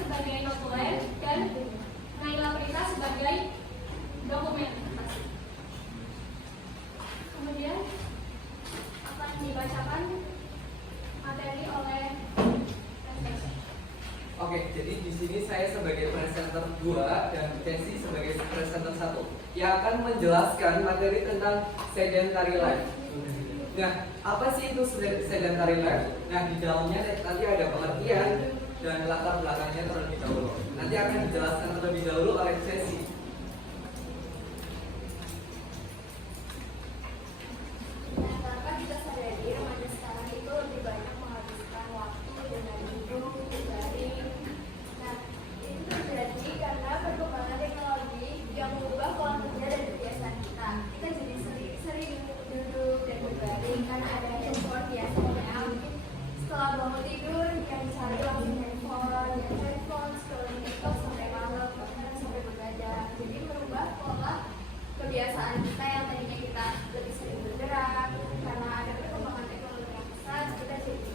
sebagai notulen dan Naila Prita sebagai dokumentasi. Kemudian akan dibacakan materi oleh presenter. Oke, jadi di sini saya sebagai presenter 2 dan Tensi sebagai presenter 1 yang akan menjelaskan materi tentang sedentary life. Nah, apa sih itu sedentary life? Nah, di dalamnya nanti ada pengertian dan latar belakangnya terlebih dahulu. Nanti akan dijelaskan terlebih dahulu oleh Tensi. Tanpa kita sadari, remaja sekarang itu lebih banyak menghabiskan waktu dengan duduk, berbaring. Nah, itu terjadi karena perkembangan teknologi yang mengubah pola kerja dan kebiasaan kita. Kita jadi sering duduk dan berbaring karena ada handphone biasanya. Mungkin setelah bangun tidur, yang dicari langsung handphone, scrolling TikTok sampai malam, bahkan sampai begadang. Jadi merubah pola kebiasaan kita yang tadinya kita lebih sering bergerak. Karena ada perkembangan teknologi yang besar, kita jadi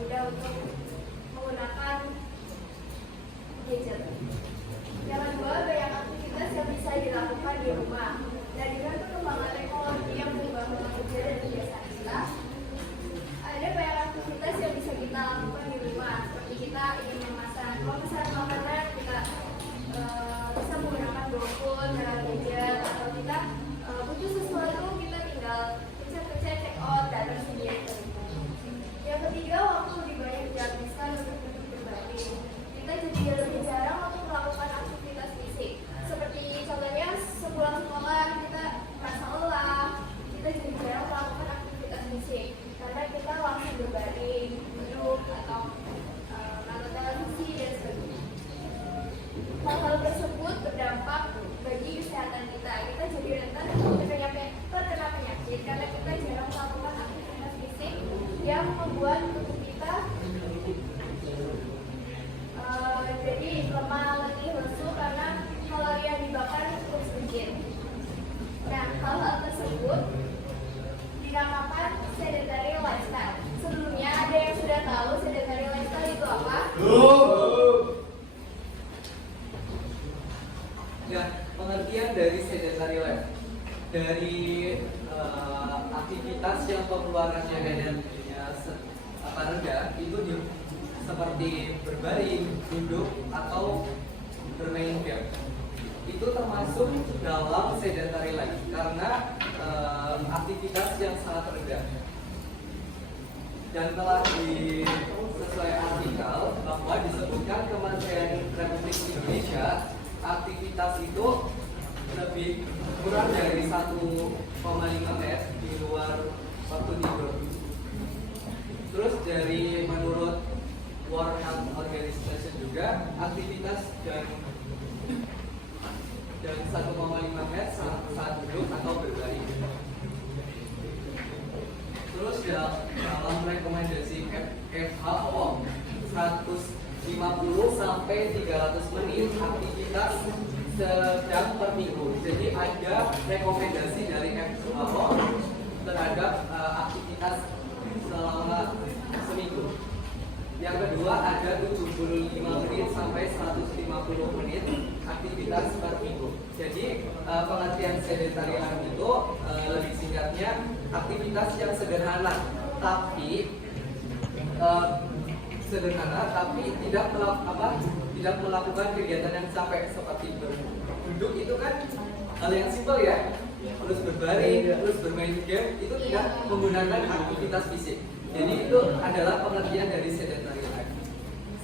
mudah untuk menggunakan gadget. Yang kedua, banyak aktivitas yang bisa dilakukan di rumah. Dan dengan perkembangan teknologi yang mengubah pola kerja dan kebiasaan kita, ada banyak aktivitas yang bisa kita lakukan di rumah. Seperti kita ingin memesan, kalau pesan makanan kita bisa menggunakan GoFood dalam gadget, atau kita butuh sesuatu kita tinggal pencet check out dan tersedia. Yang ketiga, waktu lebih banyak dihabiskan untuk duduk berbaring. Kita jadi lebih jarang untuk melakukan aktivitas fisik. Seperti contohnya sepulang sekolah kita merasa lelah, kita jadi jarang melakukan aktivitas fisik karena kita langsung berbaring, duduk atau nonton televisi dan sebagainya. Hal-hal tersebut berdampak bagi kesehatan kita. Kita jadi rentan terkena penyakit karena kita jarang melakukan aktivitas fisik yang membuat tubuh kita jadi lemah, letih, lesu karena kalori yang dibakar cukup sedikit. Nah, hal-hal tersebut dinamakan sedentary lifestyle. Sebelumnya ada yang sudah tahu sedentary lifestyle itu apa? Nah, pengertian dari sedentary life dari aktivitas yang pengeluarannya energinya rendah itu seperti berbaring, duduk, atau bermain game. Itu termasuk dalam sedentary life karena aktivitas yang sangat rendah. Dan telah sesuai artikel bahwa disebutkan Kementerian Republik Indonesia aktivitas itu lebih kurang dari 1,5 menit di luar waktu tidur. Terus dari menurut World Health Organization juga aktivitas dan 1,5 menit saat duduk atau berbaring. Terus dalam rekomendasi WHO 150 sampai 300 menit aktivitas sedang per minggu. Jadi ada rekomendasi dari WHO terhadap aktivitas selama seminggu. Yang kedua ada 75 menit sampai 150 menit aktivitas per minggu. Jadi pengertian sedentary life itu lebih singkatnya aktivitas yang sederhana tapi tidak melakukan kegiatan yang capek seperti duduk itu kan hal yang simpel ya. Terus berbaring, terus bermain game itu tidak menggunakan aktivitas fisik. Jadi itu adalah pengertian dari sedentary life.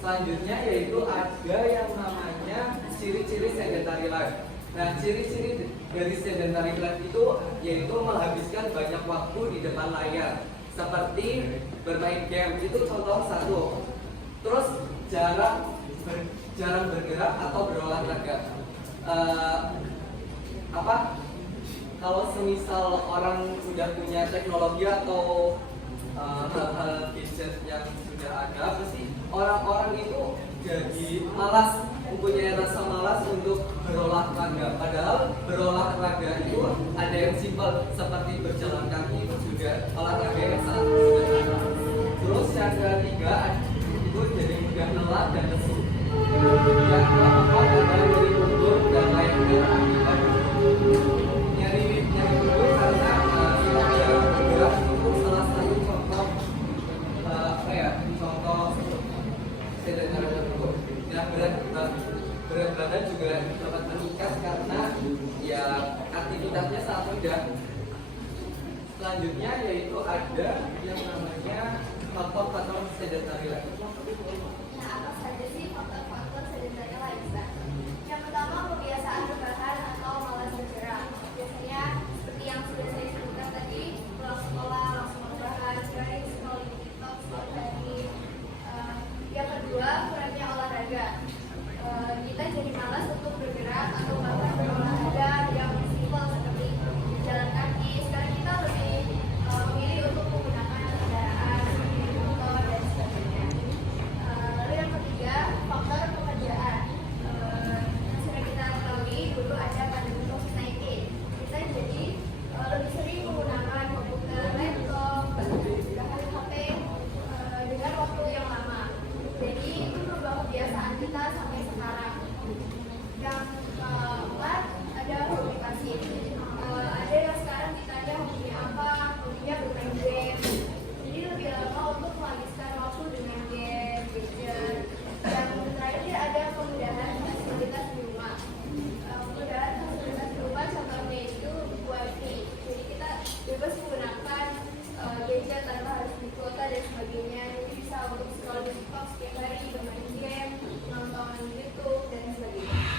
Selanjutnya yaitu ada yang namanya ciri-ciri sedentary life. Nah, ciri-ciri dari sedentary life itu yaitu menghabiskan banyak waktu di depan layar, seperti bermain game itu contoh satu. Terus jarang bergerak atau berolahraga. Kalau semisal orang sudah punya teknologi atau hal-hal gadget yang sudah ada, pasti orang-orang itu jadi malas, mempunyai rasa malas untuk berolahraga. Padahal berolahraga itu ada yang simpel seperti berjalan kaki, itu juga olahraga yang sangat sederhana. Terus yang ketiga itu jadi mudah lelah dan lesu. Nah, berat badan juga dapat meningkat karena ya aktivitasnya sangat rendah. Selanjutnya yaitu ada yang namanya faktor-faktor sedentary life. Nah, apa saja sih faktor-faktor sedentary lifestyle? Yang pertama, kebiasaan rebahan atau malas bergerak. Biasanya seperti yang sudah saya sebutkan tadi, pulang sekolah langsung rebahan, scrolling TikTok, scroll hari. Yang kedua, kurangnya olahraga. Kita jadi malas untuk bergerak atau bahkan berolahraga yang simpel seperti jalan kaki. Sekarang kita lebih memilih untuk menggunakan kendaraan seperti motor dan sebagainya. Lalu yang ketiga, faktor pekerjaan. Yang sudah kita ketahui dulu ada pandemi COVID-19. Kita jadi lebih sering menggunakan komputer, laptop, bahkan HP dengan waktu yang lama. Jadi itu merubah kebiasaan kita sampai sekarang. Yang keempat, ada hobi pasif. Ada yang sekarang ditanya hobinya apa, hobinya bermain game. Jadi lebih lama untuk menghabiskan waktu dengan game, gadget. Yang terakhir ada kemudahan fasilitas di rumah. Kemudahan fasilitas di rumah contohnya itu wifi. Jadi kita bebas menggunakan gadget tanpa harus di kuota dan sebagainya. Jadi bisa untuk scroll di TikTok setiap hari, bermain game, nonton YouTube dan sebagainya.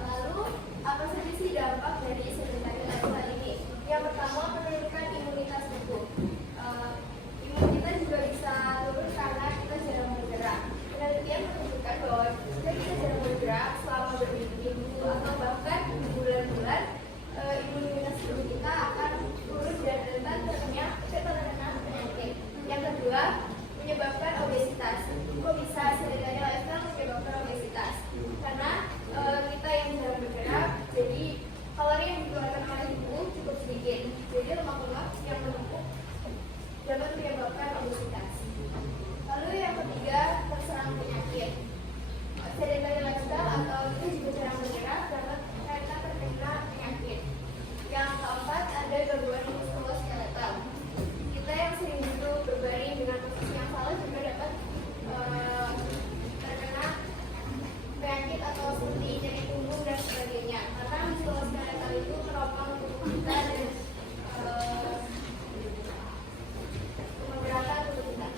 Lalu apa saja sih dampak dari sedentary lifestyle ini? Yang pertama, menurunkan imunitas tubuh. Imun kita juga bisa turun karena kita jarang bergerak. Penelitian menunjukkan bahwa jika kita jarang bergerak selama berminggu atau bahkan bulan-bulan, imunitas tubuh kita akan turun dan rentan terkena penyakit. Yang kedua, menyebabkan obesitas. Kok bisa sedentary lifestyle menyebabkan obesitas? Karena kita yang jarang bergerak, jadi kalori yang dikeluarkan oleh tubuh cukup sedikit. Jadi lemak-lemak yang menumpuk dapat menyebabkan obesitas. Lalu yang ketiga, terserang penyakit. Sedentary lifestyle atau kita juga jarang bergerak dapat karena terkena penyakit. Yang keempat, ada gangguan muskuloskeletal. Kita yang sering duduk berbaring dengan posisi yang salah juga dapat terkena penyakit atau seperti nyeri punggung dan sebagainya. Karena muskuloskeletal itu menopang tubuh kita dan menggerakkan tubuh kita.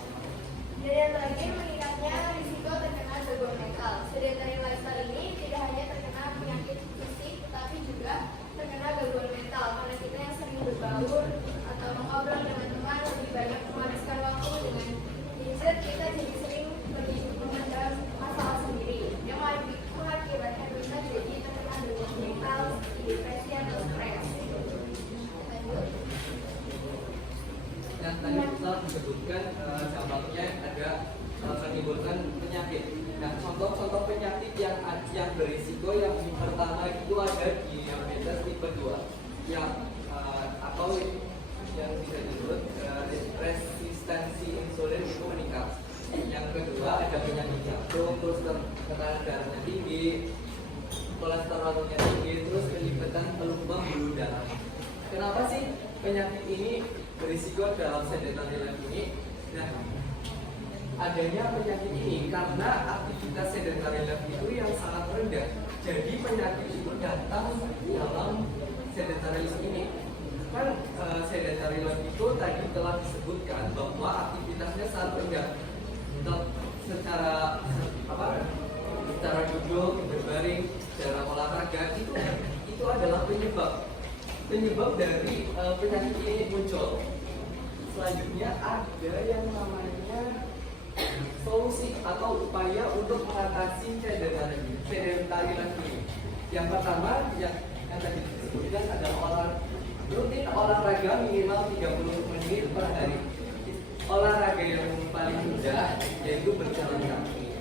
Dan yang terakhir, meningkatnya risiko terkena gangguan mental. Sedentary lifestyle ini tidak hanya terkena penyakit fisik, tetapi juga terkena gangguan mental. Karena kita yang sering berbaur atau mengobrol dengan teman, lebih banyak menghabiskan waktu dengan gadget, kita jadi sering lebih memendam masalah sendiri yang mengakibatkan kita jadi terkena gangguan mental, depresi atau stres. Lanjut. Nah, tadi Ustaz disebutkan dampaknya ada menimbulkan penyakit. Nah, contoh-contoh penyakit yang berisiko yang pertama itu ada diabetes tipe 2 yang atau yang bisa disebut resistensi insulin itu meningkat. Yang kedua ada penyakit jantung, terus tekanan darahnya tinggi, kolesterolnya tinggi, terus kelibatan pelumbang bulu darah. Kenapa sih penyakit ini berisiko dalam sedentary life ini? Nah, adanya penyakit ini karena aktivitas sedentary life itu yang sangat rendah. Jadi penyakit itu datang dalam sedentary life ini. Kan sedentary life itu tadi telah disebutkan bahwa aktivitasnya sangat rendah. Secara secara duduk, berbaring, secara olahraga itu adalah penyebab dari penyakit ini muncul. Selanjutnya ada yang namanya solusi atau upaya untuk mengatasi sedentary life ini. Yang pertama yang tadi disebutkan adalah rutin olahraga minimal 30 menit per hari. Olahraga yang paling mudah yaitu berjalan kaki.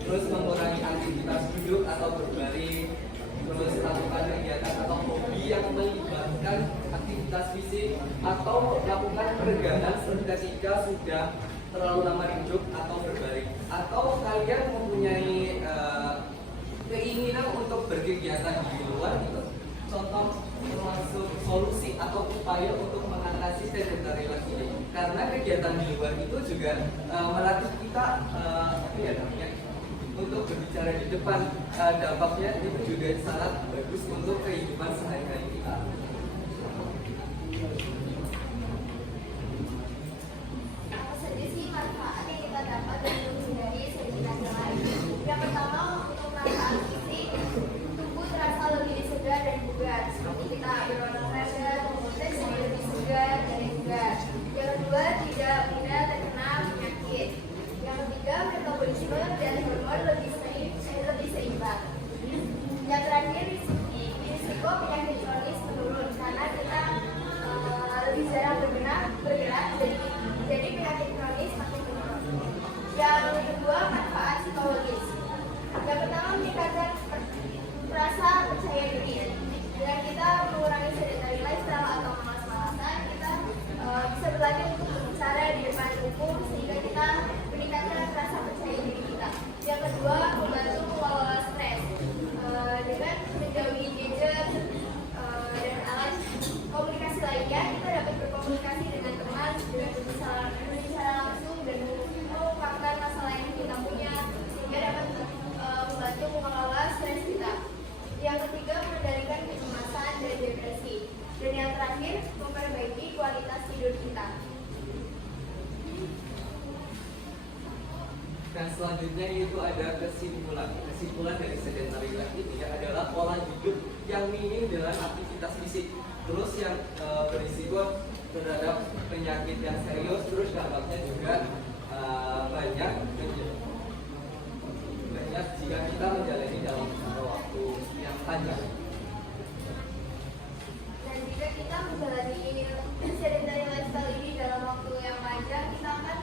Terus mengurangi aktivitas duduk atau berbaring, terus lakukan kegiatan atau hobi yang melibatkan aktivitas fisik, atau lakukan peregangan ketika sudah terlalu lama duduk atau berbaring, atau kalian mempunyai keinginan untuk berkegiatan di luar, itu contoh termasuk solusi atau upaya untuk mengatasi sedentary life ini. Karena kegiatan di luar itu juga melatih kita apa ya namanya untuk berbicara di depan. Dampaknya itu juga sangat bagus untuk kehidupan sehari-hari kita. Apa saja sih manfaat yang kita dapat dari menghindari sedimentasi lain? Yang pertama, untuk manfaat fisik, tubuh terasa lebih segar dan bugar. Seperti kita berolahraga, membuat jadi lebih segar dan bugar. Yang kedua, tidak mudah terkena penyakit. Yang ketiga, metabolisme dan hormon lebih seimbang. Yang terakhir, risiko penyakit kronis menurun karena kita lebih jarang bergerak jadi penyakit kronis makin menurun. Yang kedua, manfaat psikologis. Yang pertama, meningkatkan rasa percaya diri. Dengan kita mengurangi sedentary lifestyle atau malas-malasan, kita bisa berlatih untuk berbicara di depan umum sehingga kita meningkatkan rasa percaya diri kita. Yang kedua, membantu mengelola stres. Dengan menjauhi gadget dan alat komunikasi lainnya, kita dapat berkomunikasi dengan teman, dengan berbicara langsung dan mengungkapkan masalah yang kita punya sehingga dapat membantu mengelola stres kita. Yang ketiga, mengendalikan kecemasan dan depresi. Dan yang terakhir, memperbaiki kualitas tidur kita. Dan selanjutnya itu ada kesimpulan dari sedentary life ini adalah pola hidup yang minim dengan aktivitas fisik, terus yang berisiko terhadap penyakit yang serius, terus dampaknya juga banyak jika kita menjalani dalam jangka waktu yang panjang. Dan jika kita menjalani sedentary lifestyle ini dalam waktu yang panjang, kita akan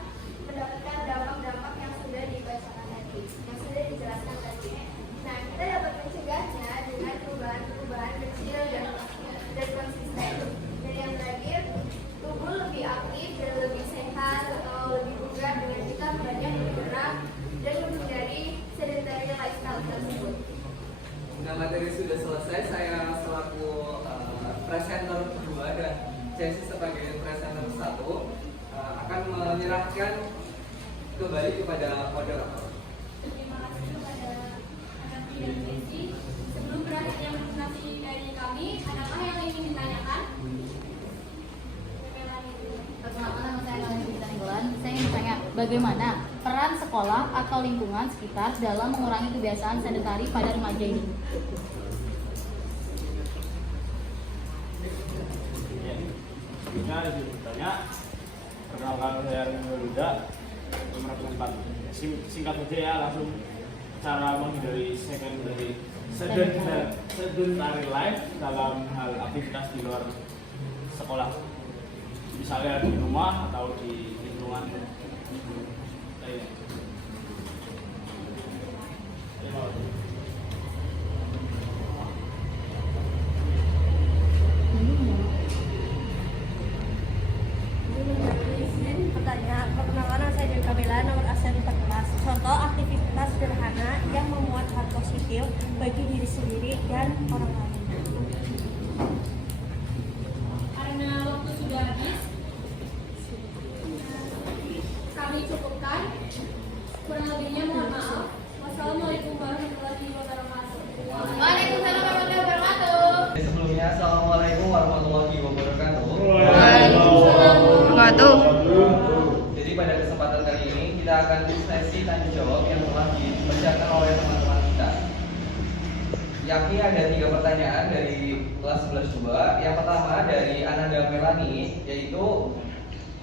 mendapatkan dampak-dampak yang sudah dibacakan tadi, yang sudah dijelaskan tadi. Nah, kita dapat mencegahnya dengan perubahan-perubahan kecil dan konsisten. Dan yang terakhir, tubuh lebih aktif dan lebih sehat atau lebih bugar dengan kita banyak bergerak dan menghindari sedentary lifestyle tersebut. Nah, materi sudah selesai. Saya selaku presenter 2 dan Jesse sebagai presenter 1 akan menyerahkan kembali kepada moderator. Terima kasih kepada Anafi dan Jesse. Sebelum berakhirnya presentasi dari kami, adakah yang ingin ditanyakan? Perkenalkan, nama saya Nalini Tenggelan. Saya ingin bertanya, bagaimana peran sekolah atau lingkungan sekitar dalam mengurangi kebiasaan sedentari pada remaja ini? Sebelumnya izin bertanya, perkenalkan saya Rinda, nomor 4. Singkat saja ya, langsung cara menghindari sedentary life dalam hal aktivitas di luar sekolah, misalnya di rumah atau di lingkungan lainnya. Pertanyaan, perkenalan saya Dewi Kamila, nomor absen 14. Contoh aktivitas sederhana yang memuat hal positif bagi diri sendiri dan orang lain. Karena waktu sudah habis, kami cukupkan. Kurang lebihnya mohon maaf. Wassalamualaikum warahmatullahi wabarakatuh. Waalaikumsalam warahmatullahi wabarakatuh. Sebelumnya, assalamualaikum warahmatullahi wabarakatuh. Jadi pada kesempatan kali ini kita akan sesi tanya jawab yang telah dipersiapkan oleh teman-teman kita. Yakni ada 3 pertanyaan dari kelas 11-2. Yang pertama dari Ananda Melani, yaitu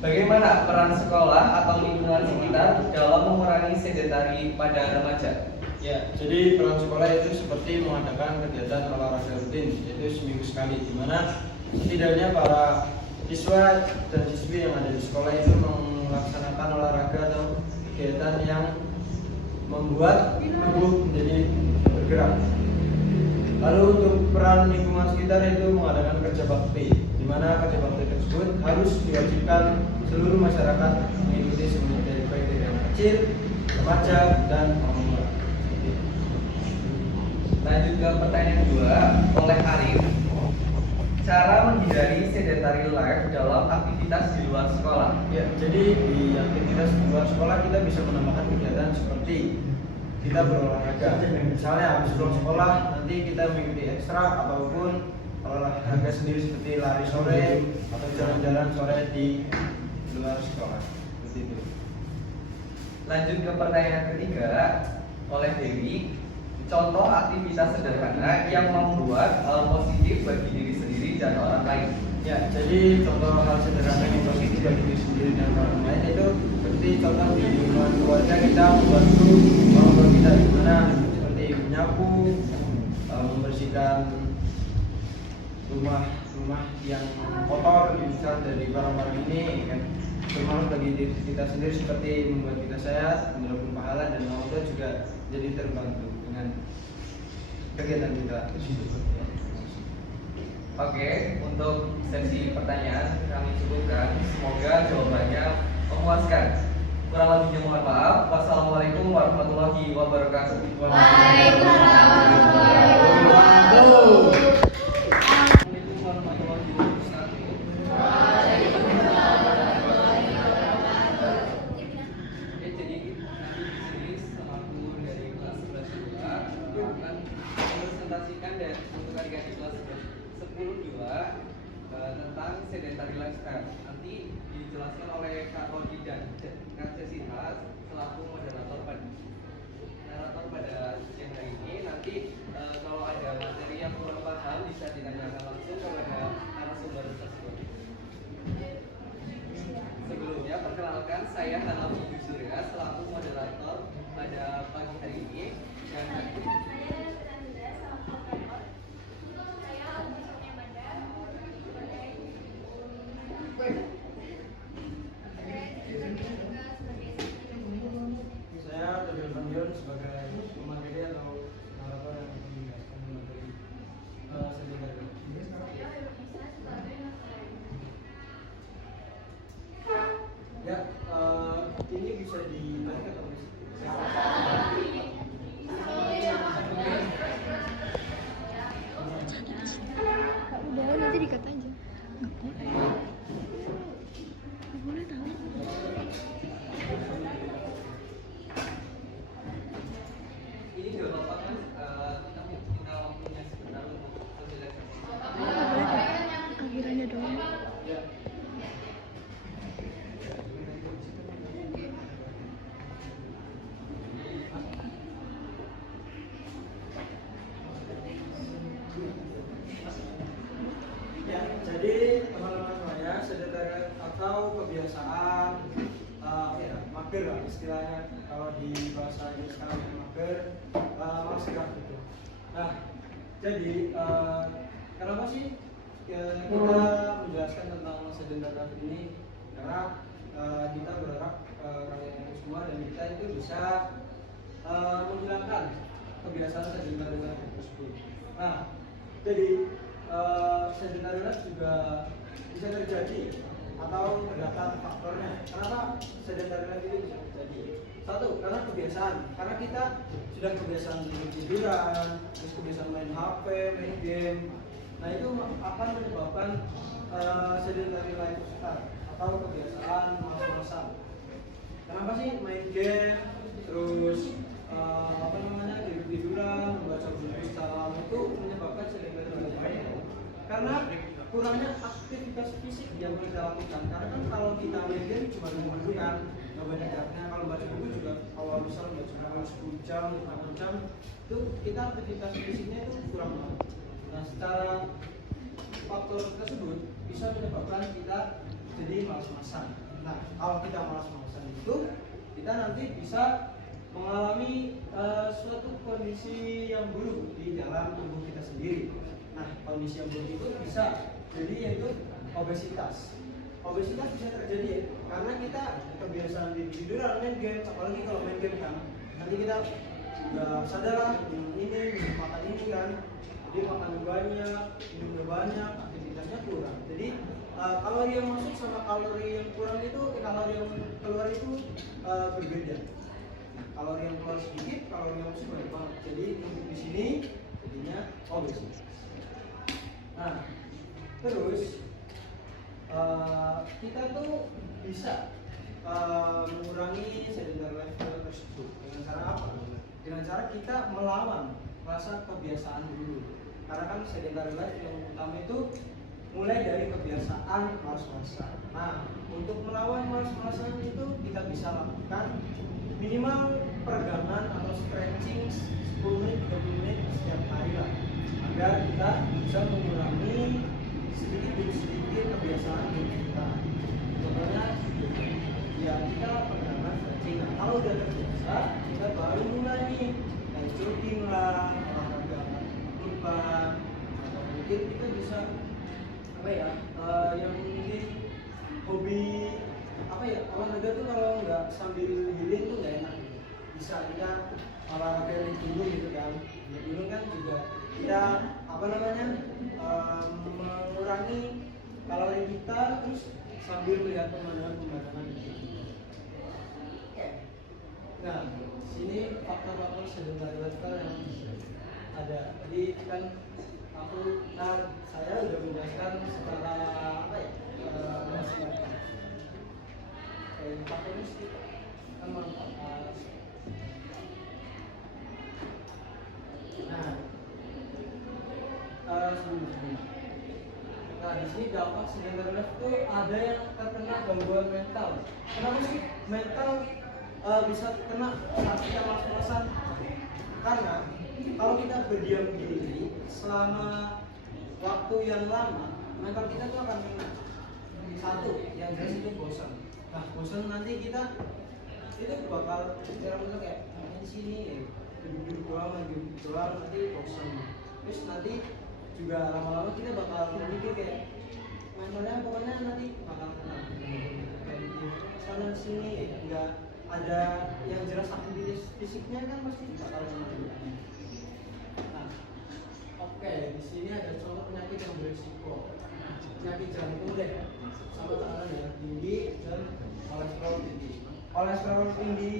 bagaimana peran sekolah atau lingkungan sekitar dalam mengurangi sedentari pada remaja? Ya, jadi peran sekolah itu seperti mengadakan kegiatan olahraga rutin, yaitu seminggu sekali, di mana setidaknya para siswa dan siswi yang ada di sekolah itu melaksanakan olahraga atau kegiatan yang membuat tubuh menjadi bergerak. Lalu untuk peran lingkungan sekitar itu mengadakan kerja bakti, di mana kerja bakti tersebut harus diwajibkan seluruh masyarakat mengikuti semuanya dari baik dari yang kecil, remaja, dan orang tua. Lanjut ke pertanyaan kedua oleh Arif. cara menghindari sedentary life dalam aktivitas di luar sekolah. Ya, jadi di aktivitas di luar sekolah kita bisa menambahkan kegiatan seperti kita berolahraga. Misalnya habis pulang sekolah nanti kita mengikuti ekstra ataupun olahraga sendiri seperti lari sore atau jalan-jalan sore di luar sekolah. Seperti itu. Lanjut ke pertanyaan ketiga oleh Dewi. Contoh aktivitas sederhana yang membuat hal positif bagi diri sendiri dan orang lain. Ya, jadi contoh hal sederhana yang positif bagi diri sendiri dan orang lain itu seperti contoh di lingkungan keluarga kita membantu orang tua kita di mana seperti menyapu, membersihkan rumah yang kotor, misal dari barang-barang ini kan bermanfaat bagi diri kita sendiri seperti membuat kita sehat, mendapatkan pahala dan orang tua juga jadi terbantu dengan kegiatan kita tersebut. Oke, untuk sesi pertanyaan kami cukupkan. Semoga jawabannya memuaskan. Kurang lebihnya mohon maaf. Wassalamualaikum warahmatullahi wabarakatuh. Waalaikumsalam warahmatullahi Assalamualaikum wabarakatuh. warahmatullahi wabarakatuh. Oke, jadi nanti di sini selaku dari kelas 11 akan presentasikan dan untuk adik-adik kelas 10-2 tentang sedentary lifestyle. Nanti dijelaskan oleh Kak Rodi dan Kak Cesitas selaku moderator pada siang hari ini. Nanti kalau ada materi yang kurang paham bisa ditanyakan langsung kepada narasumber tersebut. Sebelumnya perkenalkan, saya Hanafi Surya selaku moderator pada pagi hari ini dan Saya Daniel Bandion sebagai pemateri atau narator yang akan menjelaskan materi sedentary. Ya, ini bisa ditarik atau bisa? Udah, nanti dikat aja. ini juga bapak kan kita waktunya sebentar untuk sosialisasi. Akhirannya doang. Ya. Ya, jadi teman-teman semuanya, sedentary atau kebiasaan mager lah istilahnya kalau di bahasa Inggris sekarang mager, malas gerak gitu. Nah, jadi kenapa sih kita menjelaskan tentang sedentary ini? Karena kita berharap kalian itu semua dan kita itu bisa menghilangkan kebiasaan sedentary tersebut. Nah, jadi sedentary juga bisa terjadi atau terdapat faktornya. Kenapa sedentary itu bisa terjadi? Satu, karena kebiasaan. Karena kita sudah kebiasaan tiduran, terus kebiasaan main HP, main game. Nah itu akan menyebabkan sedentary lifestyle atau kebiasaan malas-malasan. Kenapa sih main game, terus tiduran, membaca buku secara itu menyebabkan sedentary lifestyle? Karena kurangnya aktivitas fisik yang kita lakukan. Karena kan kalau kita main game cuma duduk-dudukan, nggak banyak geraknya. Kalau baca buku juga, kalau misal baca buku 10 jam, 8 jam, itu kita aktivitas fisiknya itu kurang banget. Nah, secara faktor tersebut bisa menyebabkan kita jadi malas-malasan. Nah, kalau kita malas-malasan itu, kita nanti bisa mengalami suatu kondisi yang buruk di dalam tubuh kita sendiri. Nah, kondisi yang buruk itu bisa jadi yaitu obesitas. Obesitas bisa terjadi karena kita kebiasaan tiduran, main game, apalagi kalau main game kan nanti kita sudah sadar lah ini makan ini kan, jadi makan banyak, minum banyak, aktivitasnya kurang. Jadi kalori yang masuk sama kalori yang kurang itu, kalori yang keluar itu berbeda. Kalori yang keluar sedikit, kalori yang masuk banyak banget. Jadi untuk di sini jadinya obesitas. Nah, Terus kita tuh bisa mengurangi sedentary lifestyle tersebut dengan cara apa? Dengan cara kita melawan rasa kebiasaan dulu. Karena kan sedentary life yang utama itu mulai dari kebiasaan malas-malasan. Nah, untuk melawan malas-malasan itu kita bisa lakukan minimal peregangan atau stretching 10 menit 30 menit setiap hari lah, agar kita bisa mengurangi sedikit demi sedikit kebiasaan kita. Contohnya ya kita peregangan stretching. Nah, kalau udah terbiasa kita baru mulai nih kayak jogging lah, olahraga urban, atau mungkin kita bisa apa ya, yang mungkin hobi apa ya, olahraga tuh kalau nggak sambil healing tuh nggak enak. Bisa kita olahraga di gunung gitu kan, di gunung kan juga kita apa namanya, mengurangi kalori kita terus sambil melihat pemandangan gitu. Oke. Nah, sini faktor-faktor sedentary lifestyle yang ada. Jadi kan saya udah menjelaskan secara apa ya, faktornya sedikit kan manfaat. Nah, di sini dampak sedentary life itu ada yang terkena gangguan mental. Kenapa sih mental bisa kena saat kita malas-malasan? Karena kalau kita berdiam diri selama waktu yang lama, mental kita tuh akan kena. Satu, yang jelas itu bosan. Nah, bosan nanti kita itu bakal cara kayak main sini, duduk-duduk doang, nanti bosan. Terus nanti juga lama-lama kita bakal mikir kayak mainnya pokoknya nanti bakal kena. Sana sini nggak ada yang jelas aktivitas fisiknya kan pasti bakal kena. Nah, oke, di sini ada contoh penyakit yang berisiko. Penyakit jantung deh, sama tekanan darah tinggi dan kolesterol tinggi. Kolesterol tinggi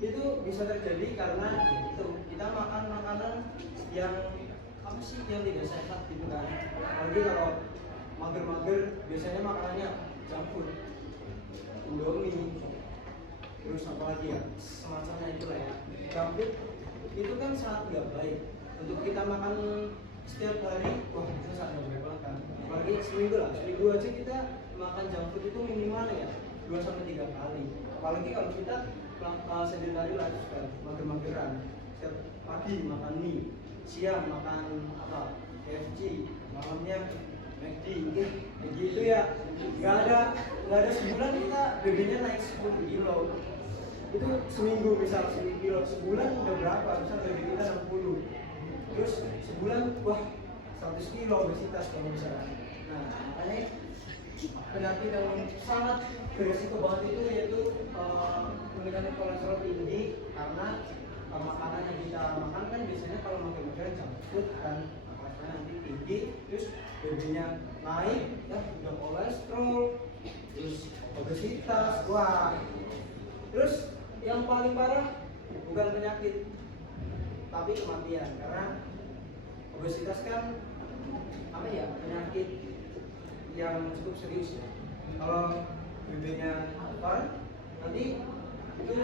itu bisa terjadi karena itu kita makan makanan yang apa sih yang tidak sehat gitu kan. Apalagi kalau mager-mager biasanya makanannya junk food, Indomie, terus apa lagi ya, semacamnya itulah ya. Junk food itu kan sangat nggak baik untuk kita makan setiap hari. Wah, itu sangat nggak baik banget kan. Apalagi seminggu aja kita makan junk food itu minimal ya 2-3 kali. Apalagi kalau kita sedentary lifestyle, mager-mageran, setiap pagi makan mie, siang makan apa, KFC, malamnya McD, kayak gitu ya. Nggak ada sebulan kita BB-nya naik 10 kilo. Itu seminggu misal 10 kilo, sebulan udah berapa? Misal BB kita 60. Terus sebulan wah 100 kilo obesitas kalau misalnya. Nah, makanya penyakit yang sangat beresiko banget itu yaitu meningkatkan kolesterol tinggi karena makanan yang kita makan kan biasanya kalau makan makanan junk food kan, kolesterolnya nanti tinggi, terus BB-nya naik, ya udah kolesterol, terus obesitas, wah. Terus yang paling parah bukan penyakit, tapi kematian, karena obesitas kan apa ya, penyakit yang cukup serius ya. Kalau BB-nya apa, nanti itu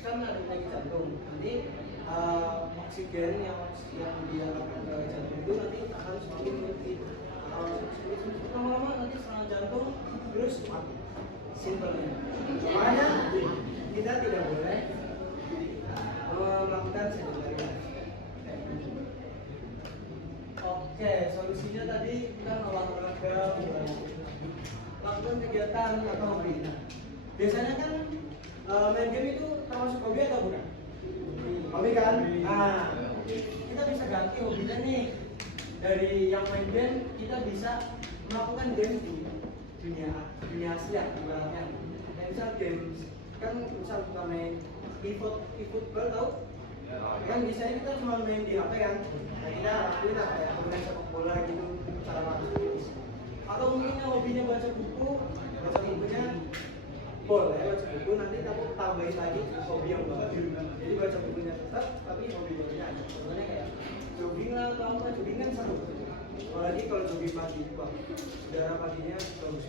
kan ada penyakit jantung, nanti oksigen yang dialirkan ke jantung itu nanti akan semakin menipis, lama-lama nanti serangan jantung terus mati. Simpelnya, makanya kita tidak boleh melakukan sedentary life. Oke, solusinya tadi kan olahraga, lakukan kegiatan atau hobi. Nah, biasanya kan main game itu termasuk hobi atau bukan? Hobi kan? Nah, kita bisa ganti hobinya nih. Dari yang main game, kita bisa melakukan game di dunia asli ibaratnya. Nah, misal game kan misal kita main e-football tahu? Kan biasanya kita cuma main di HP kan. Nah, kita lakuin apa ya? Bermain sepak bola gitu, cara main. Atau mungkin yang hobinya baca bukunya boleh baca buku, nanti kamu tambahin lagi hobi yang baru. Jadi baca bukunya tetap, tapi hobi barunya ada. Contohnya kayak jogging lah, atau apa, jogging kan seru. Apalagi kalau jogging pagi, wah, udara paginya bagus.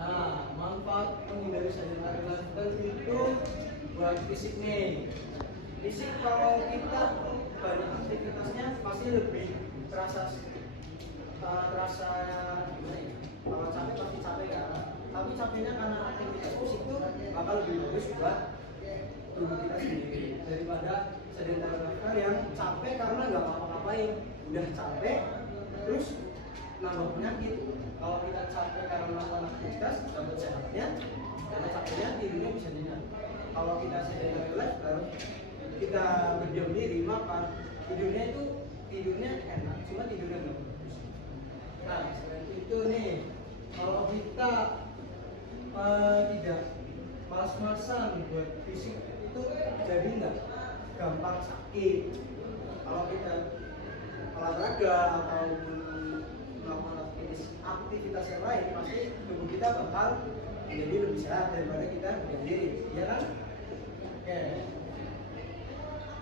Nah, manfaat menghindari sedentary lifestyle itu buat fisik nih. Fisik kalau kita banyak aktivitasnya pasti lebih terasa gimana ya? Kalau capek pasti capek ya. Tapi capeknya karena aktivitas fisik itu bakal lebih bagus buat tubuh kita sendiri daripada sedentary lifestyle yang capek karena nggak ngapa-ngapain, udah capek terus nambah penyakit. Kalau kita capek karena melakukan aktivitas dapat sehatnya, karena capeknya tidurnya bisa nyenyak. Kalau kita sedentary lifestyle, kita berdiam diri makan, tidurnya enak, cuma tidurnya nggak bagus. Nah, selain itu nih, kalau kita tidak malas-malasan buat fisik itu jadi nggak gampang sakit. Kalau kita olahraga atau melakukan aktivitas yang lain, pasti tubuh kita bakal menjadi lebih sehat daripada kita berdiam diri, ya kan? Oke.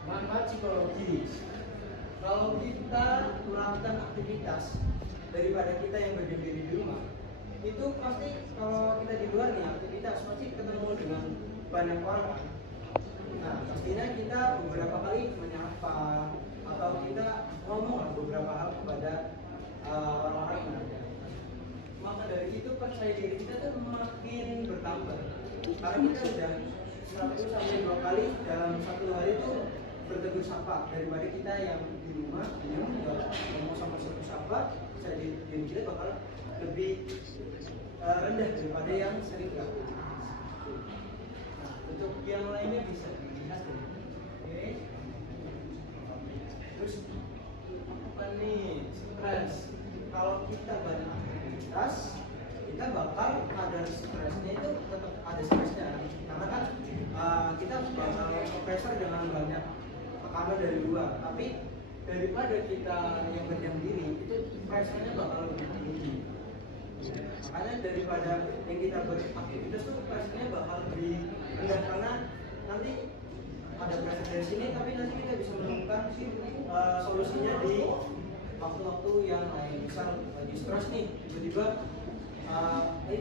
Manfaat psikologis. Kalau kita melakukan aktivitas daripada kita yang berdiam diri di rumah, itu pasti kalau kita di luar nih aktivitas pasti ketemu dengan banyak orang. Nah, pastinya kita beberapa kali menyapa atau kita ngomong beberapa hal kepada orang-orang yang ada. Maka dari itu percaya diri kita tuh makin bertambah. Karena kita udah 1 sampai 2 kali dalam satu hari itu bertegur sapa, daripada kita yang di rumah yang nggak ngomong sama satu sapa, percaya diri kita bakal lebih rendah daripada yang sering gak. Nah, untuk yang lainnya bisa dilihat nih. Oke. Terus apa nih? Stres. Kalau kita banyak aktivitas, kita bakal ada stresnya, itu tetap ada stresnya. Karena kan kita bakal pressure dengan banyak tekanan dari luar. Tapi daripada kita yang berdiam diri, itu pressure-nya bakal lebih tinggi. Makanya daripada yang kita beraktivitas tuh pressure-nya bakal lebih rendah, karena nanti ada pressure dari sini, tapi nanti kita bisa menemukan solusinya di waktu-waktu yang lain. Misal lagi stres nih, tiba-tiba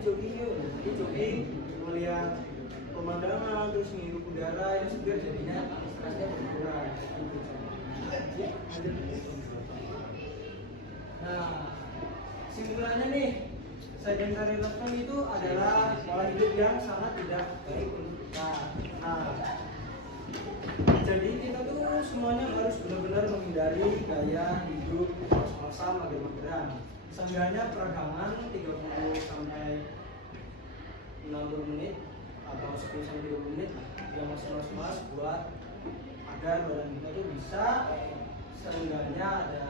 jogging melihat pemandangan, terus menghirup udara, itu segar, jadinya stresnya berkurang. Nah, kesimpulannya nih, sedentary lifestyle itu adalah pola hidup yang sangat tidak baik untuk kita. Nah, jadi kita tuh semuanya harus benar-benar menghindari gaya hidup malas-malasan, mager-mageran. Seenggaknya peregangan 30 sampai 60 menit atau 10 sampai 30 menit yang masih malas-malas buat agar badan kita tuh bisa seenggaknya ada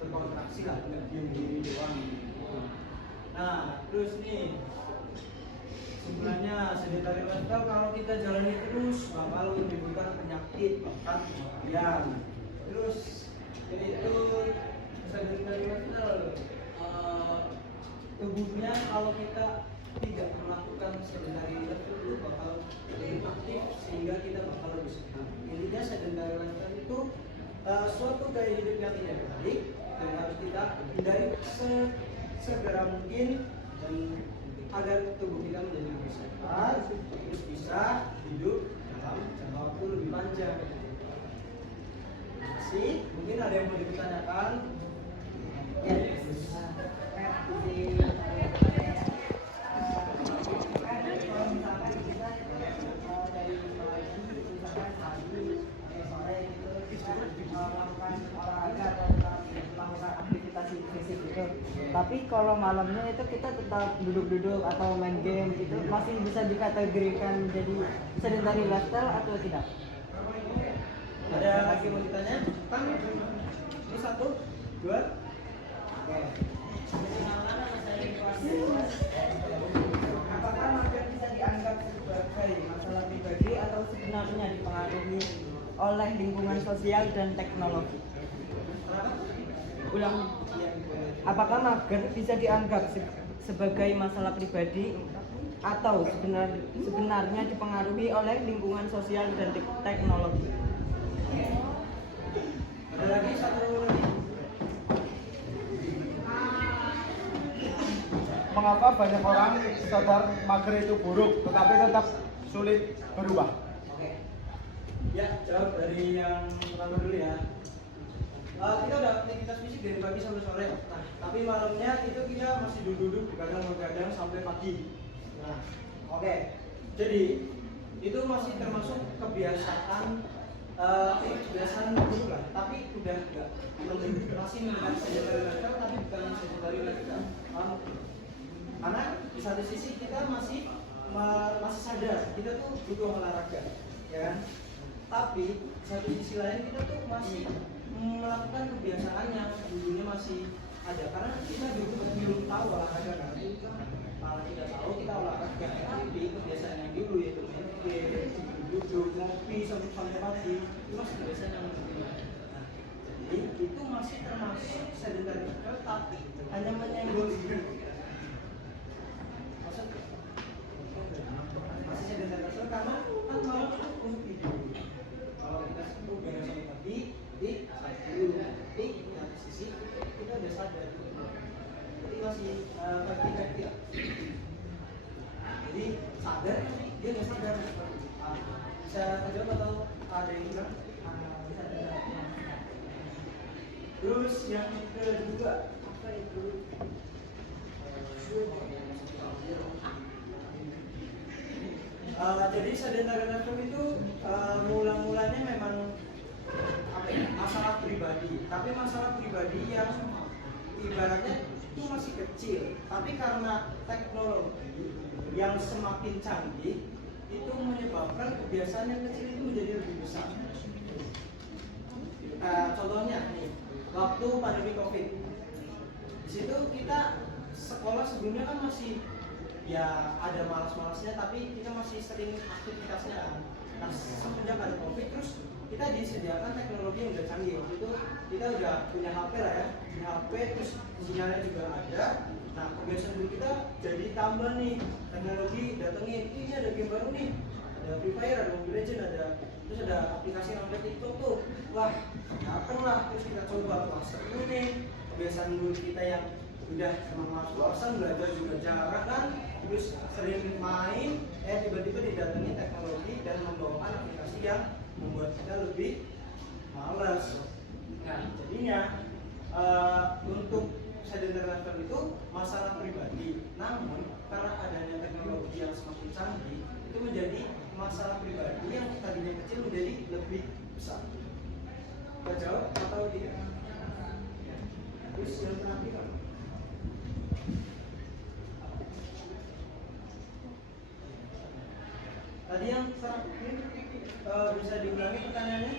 berkontraksi lah, nggak diam diri doang. Nah, terus nih sebenarnya sedentary lifestyle kalau kita jalani terus bakal menimbulkan penyakit bahkan kematian. Terus itu sedentary lifestyle tubuhnya kalau kita tidak melakukan sedentary lifestyle itu bakal lebih aktif sehingga kita bakal lebih sehat. Intinya sedentary lifestyle itu suatu gaya hidup yang tidak baik dan harus kita hindari segera mungkin, dan agar tubuh kita menjadi lebih sehat, terus bisa hidup dalam jangka waktu lebih panjang. Terima kasih. Mungkin ada yang mau ditanyakan? Melakukan aktivitas fisik gitu. Tapi kalau malamnya itu kita tetap duduk-duduk atau main game gitu, masih bisa dikategorikan jadi sedentary lifestyle atau tidak? Ada lagi mau ditanya? Kang, ini 1, 2. Oke. Apakah mager bisa dianggap sebagai masalah pribadi atau sebenarnya dipengaruhi oleh lingkungan sosial dan teknologi? Ulang. Apakah mager bisa dianggap sebagai masalah pribadi atau sebenarnya dipengaruhi oleh lingkungan sosial dan teknologi? Ada lagi satu lagi. Mengapa banyak orang sadar mager itu buruk, tetapi tetap sulit berubah? Oke. Ya, jawab dari yang pertama dulu ya. Kita udah aktivitas fisik dari pagi sampai sore. Nah, tapi malamnya itu kita masih duduk-duduk, begadang-begadang sampai pagi. Nah, oke. Jadi itu masih termasuk kebiasaan kebiasaan buruk lah. Tapi udah enggak masih mendengar sedentary lifestyle, tapi bukan sedentary lifestyle. Karena di satu sisi kita masih sadar kita tuh butuh olahraga, ya kan? Tapi di satu sisi lain kita tuh masih melakukan kebiasaan yang dulunya masih ada, karena kita juga belum tahu olahraga kan. Kalau tidak tahu kita olahraga, tapi kebiasaan yang dulu yaitu main game, duduk, ngopi sampai pagi itu masih kebiasaan yang dulu. Nah, jadi itu masih termasuk sedentary lifestyle, tapi hanya menyenggol diri. Masih sedentary lifestyle karena kan malam itu untuk tidur. Kalau kita sibuk begadang sampai pagi, di satu sisi kita udah sadar, jadi masih praktik. Jadi sadar, dia nggak sadar. Bisa terjawab atau ada yang bilang? Terus yang kedua apa itu? Jadi sedentary lifestyle itu mula-mulanya memang apa ya, masalah pribadi, tapi masalah pribadi yang ibaratnya itu masih kecil, tapi karena teknologi yang semakin canggih itu menyebabkan kebiasaan yang kecil itu menjadi lebih besar. Contohnya nih, waktu pandemi COVID, di situ kita sekolah sebelumnya kan masih ya ada malas-malasnya, tapi kita masih sering aktivitasnya kan. Nah, semenjak ada COVID terus kita disediakan teknologi yang udah canggih. Waktu itu kita udah punya HP lah ya, punya HP terus sinyalnya juga ada. Nah, kebiasaan dulu kita jadi tambah nih, teknologi datengin, ini ada game baru nih, ada Free Fire, ada Mobile Legends, terus ada aplikasi namanya TikTok tuh. Wah, dateng lah, terus kita coba, wah seru nih. Kebiasaan dulu kita yang udah emang malas-malasan, belajar juga jarang kan, terus sering main, tiba-tiba didatengin teknologi dan membawakan aplikasi yang membuat kita lebih malas. Nah, jadinya untuk sedentary lifestyle itu masalah pribadi. Namun karena adanya teknologi yang semakin canggih, itu menjadi masalah pribadi yang tadinya kecil menjadi lebih besar. Kita jawab atau tidak? Terus yang terakhir, tadi yang terakhir bisa diulangi pertanyaannya?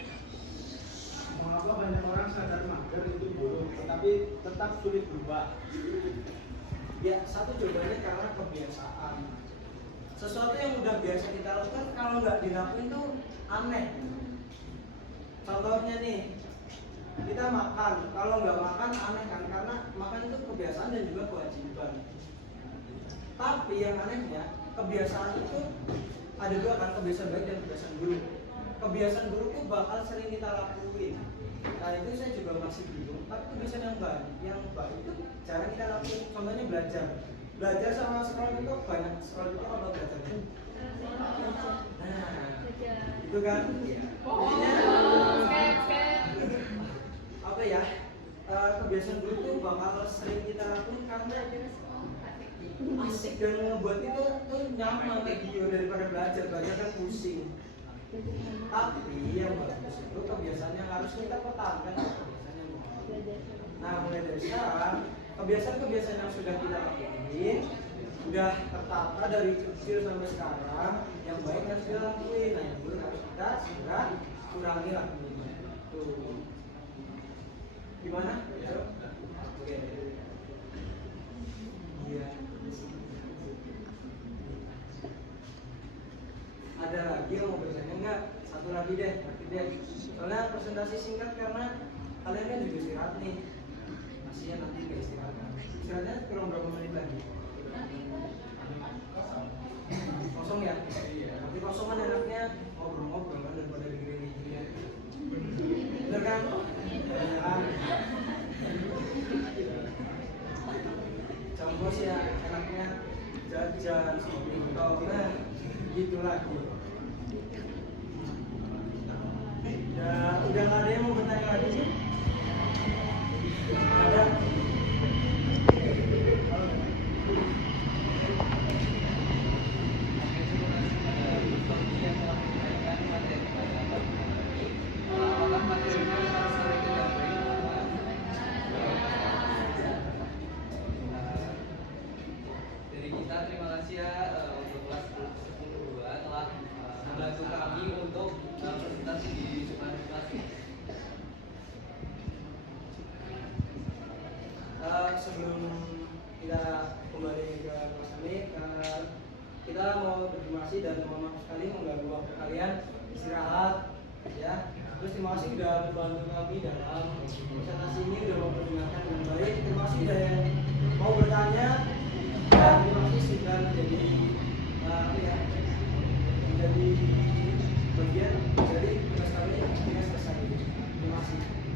Mengapa banyak orang sadar mager itu buruk, tetapi tetap sulit berubah? Ya, satu jawabannya karena kebiasaan. Sesuatu yang udah biasa kita lakukan kalau nggak dilakuin tuh aneh. Contohnya nih, kita makan, kalau nggak makan aneh kan, karena makan itu kebiasaan dan juga kewajiban. Tapi yang anehnya, kebiasaan itu ada dua kan, kebiasaan baik dan kebiasaan buruk. Kebiasaan buruk itu bakal sering kita lakuin. Nah itu saya juga masih bingung. Tapi kebiasaan yang baik itu jarang kita lakuin. Contohnya belajar sama scroll itu banyak scroll itu apa belajar? Nah itu kan. Apa ya? Kebiasaan buruk itu bakal sering kita lakuin karena asik dan ngebuat itu tuh nyaman video daripada belajar kan pusing. Tapi yang bagus itu kebiasaan yang harus kita pertahankan kebiasaan yang bagus. Nah mulai dari sekarang kebiasaan-kebiasaan yang sudah kita lakuin udah tertata dari kecil sampai sekarang, yang baik harus kita lakuin, nah yang buruk harus kita segera kurangi lah. Tuh gimana? Oke. Iya. Ada lagi yang mau bertanya enggak? Satu lagi deh, soalnya presentasi singkat karena kalian kan juga istirahat nih. Kasihan nanti ke istirahat. Istirahatnya kurang berapa menit lagi? Kosong ya? Nanti kosongan enaknya ngobrol-ngobrol kan daripada digini-gini. hujan nah gitu lagi. Ya udah nggak ada yang mau bertanya lagi sih? Ada? Dari kita terima kasih ya untuk kelas 10-2 telah membantu kami untuk presentasi di depan kelas. Sebelum kita kembali ke kelas kami, kita mau berterima kasih dan mohon maaf sekali mengganggu waktu kalian istirahat ya. Terus terima kasih sudah membantu kami dalam presentasi ini, sudah memperdengarkan dengan baik. Terima kasih sudah yang mau bertanya dan terima kasih sudah menjadi menjadi bagian dari tugas kami. Terima kasih.